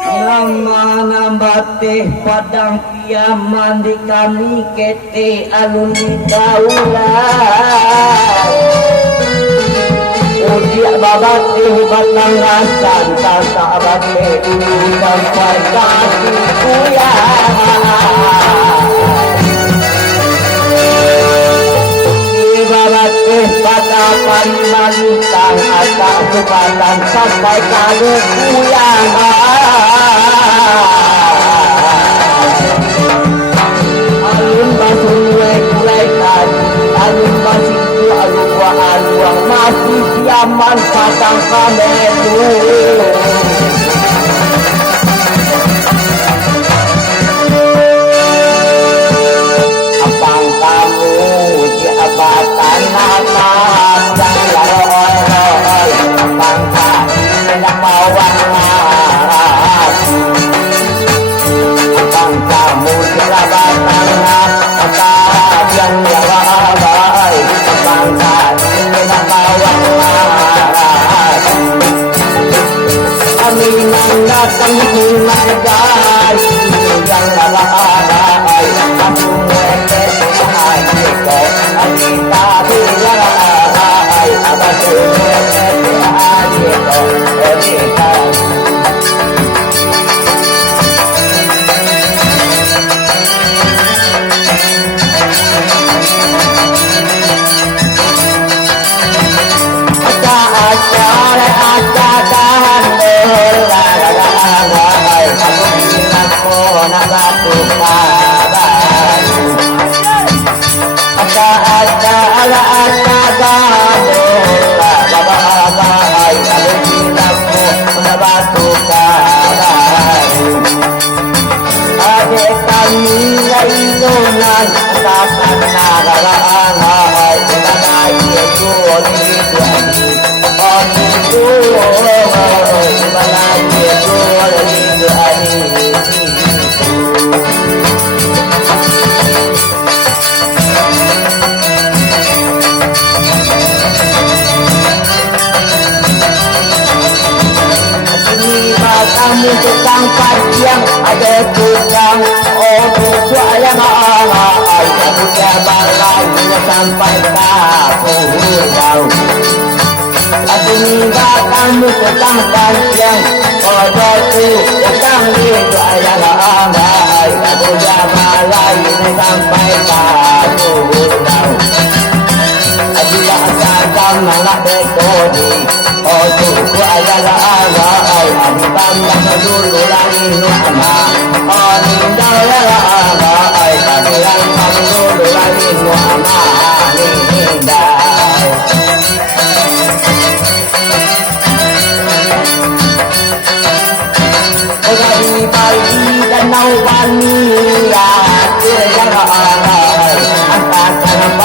Ramana batih padang kiaman di kami kete alun di kaulah ujiak babatih batang asan tata batih sampai kaki kuyang babatih pada panimalitang atak subatan sampai kaki kuyang alun basun wek-wekan alun basiku aluang masih siaman pasang kametu apang kamu diabatan atas dan laroi apang kamu nak mawang kamu jelabatan kata yang lawai bangsa nak bawang kami datang mengajar yang lawai aku mete hati kau kita bilai aku mete hati kau kita tukang panjang ada tukang yang aku jabar lagi sampai pulau aku minta kamu tukang panjang tukang yang aku jabar lagi sampai pulau bila akan malah dekodi tuku adalah Ani banyak dulu lagi nuama Ani dalam Ani yang dulu lagi nuama Ani indah Dari pagi danau Bania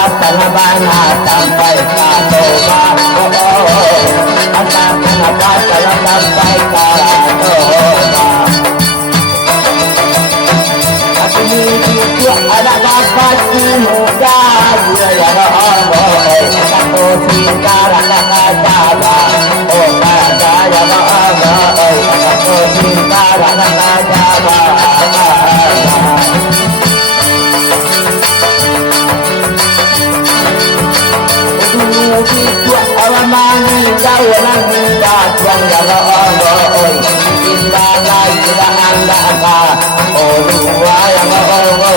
Antara bana sampai Katoba Antara sampai Katoba Aku ini ada dapat muda Dia yang Allah Satu singkara kata oh kata yang Allah Satu singkara kata Alamani jalan datang yang Allah Timbangan ilahan daka Dua yang Allah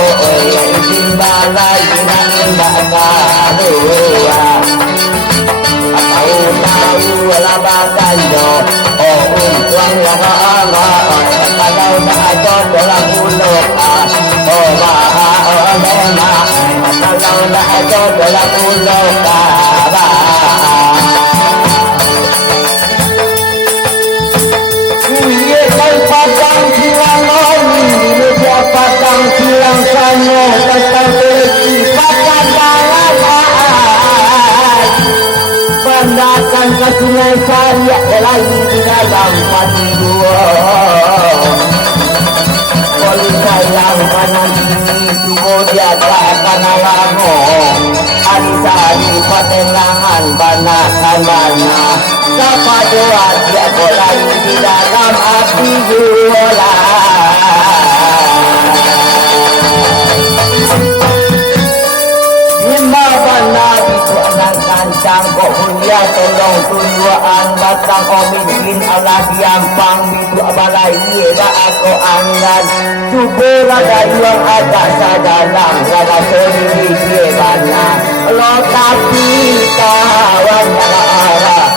Timbangan ilahan daka Dua Tahu labakan do Untuang yang Allah Kalau tak dalam mulut maha memang Kalau tak dalam mulut Padang silang sana Tentang berhenti Padang dalam Pandakan ke sungai Sariak lagi di dalam pati dua Polisi yang kanan ini Kemudian takkan alamu Adi-adi patenangan Banakan bana Sapa doa dia boleh di dalam dijualan lima nabi tu anak kancang kok punya tolong tujuan batang omikin Allah diampang itu abalai dah aku angkat tubuh raga yang ada sadalam raga soni dia banyak lo tapi kawan arah